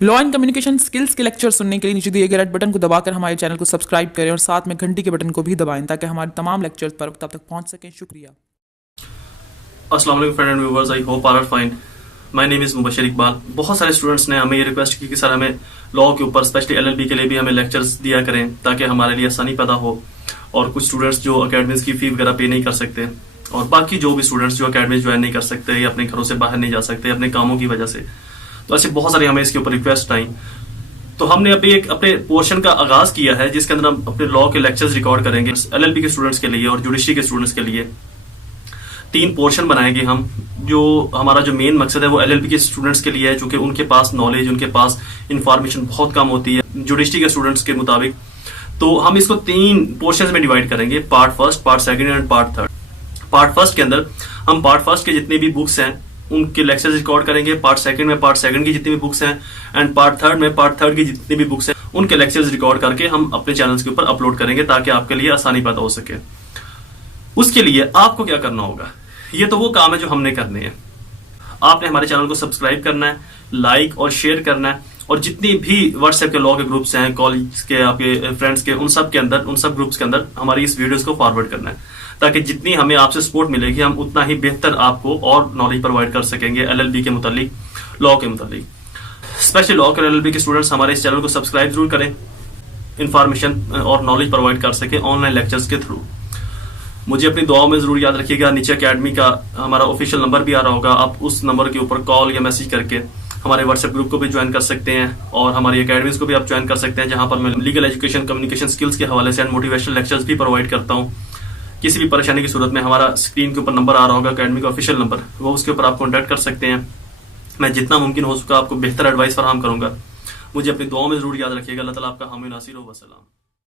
Law and communication skills के lecture सुनने के लिए नीचे दिए गए रेड बटन को दबाकर हमारे चैनल को सब्सक्राइब करें और साथ में घंटी के बटन को भी दबाएं ताकि हमारे तमाम लेक्चर्स पर वक्त तक पहुंच सकें। शुक्रिया। अस्सलाम वालेकुम friend and viewers, I hope are fine. My name is Mubashar Iqbal. बहुत सारे स्टूडेंट्स ने हमें ये रिक्वेस्ट की कि सर हमें लॉ के ऊपर स्पेशली एलएलबी के लिए भी हमें लेक्चर्स दिया करें ताकि हमारे लिए आसानी पैदा हो। और कुछ स्टूडेंट्स जो अकेडमीज की फी वगैरह पे नहीं कर सकते, और बाकी जो भी स्टूडेंट्स जो अकेडमी ज्वाइन नहीं कर सकते या अपने घरों से बाहर नहीं जा सकते अपने कामों की वजह से, तो ऐसे बहुत सारी हमें इसके ऊपर रिक्वेस्ट आई। तो हमने अभी एक अपने पोर्शन का आगाज किया है जिसके अंदर हम अपने लॉ के लेक्चर्स रिकॉर्ड करेंगे एलएलबी के स्टूडेंट्स के लिए और जुडिशरी के स्टूडेंट्स के लिए। 3 पोर्शन बनाएंगे हम। जो हमारा जो मेन मकसद है वो एलएलबी के स्टूडेंट्स के लिए है, चूंकि उनके पास नॉलेज, उनके पास इंफॉर्मेशन बहुत कम होती है जुडिशरी के स्टूडेंट्स के मुताबिक। तो हम इसको 3 पोर्शंस में डिवाइड करेंगे, part first, part second and part third. Part first के अंदर हम पार्ट फर्स्ट के जितने भी बुक्स हैं उनके लेक्चर्स रिकॉर्ड करेंगे, पार्ट सेकंड में पार्ट सेकंड की जितनी भी बुक्स हैं, एंड पार्ट थर्ड में पार्ट थर्ड की जितनी भी बुक्स हैं उनके लेक्चर्स रिकॉर्ड करके हम अपने चैनल्स के ऊपर अपलोड करेंगे ताकि आपके लिए आसानी पैदा हो सके। उसके लिए आपको क्या करना होगा, ये तो वो काम है जो हमने करने हैं। आपने हमारे चैनल को सब्सक्राइब करना है, लाइक और शेयर करना है, और जितनी भी व्हाट्सएप के लॉ के ग्रुप्स हैं, कॉलेज के, आपके फ्रेंड्स के, उन सब ग्रुप्स के अंदर हमारी इस वीडियोस को फॉरवर्ड करना है ताकि जितनी हमें आपसे सपोर्ट मिलेगी हम उतना ही बेहतर आपको और नॉलेज प्रोवाइड कर सकेंगे एलएलबी के मुतालिक, लॉ के मुतालिक। स्पेशली लॉ के एलएलबी के स्टूडेंट्स हमारे इस चैनल को सब्सक्राइब जरूर करें, इंफॉर्मेशन और नॉलेज प्रोवाइड कर सके ऑनलाइन लेक्चर्स के थ्रू। मुझे अपनी दुआओं में जरूर याद रखिएगा। नीचे अकेडमी का हमारा ऑफिशियल नंबर भी आ रहा होगा, आप उस नंबर के ऊपर कॉल या मैसेज करके हमारे व्हाट्सएप ग्रुप को भी ज्वाइन कर सकते हैं और हमारी अकेडमीज को भी आप ज्वाइन कर सकते हैं, जहां पर मैं लीगल एजुकेशन, कम्युनिकेशन स्किल्स के हवाले से एंड मोटिवेशनल लेक्चर्स भी प्रोवाइड करता हूं। किसी भी परेशानी की सूरत में हमारा स्क्रीन के ऊपर नंबर आ रहा होगा, अकेडमी का ऑफिशियल नंबर, वो उसके ऊपर आप कॉन्टैक्ट कर सकते हैं। मैं जितना मुमकिन हो सका आपको बेहतर एडवाइस फराहम करूंगा। मुझे अपनी दुआओं में जरूर याद रखिएगा। अल्लाह ताला आपका हामी नासिर हो। वसलाम।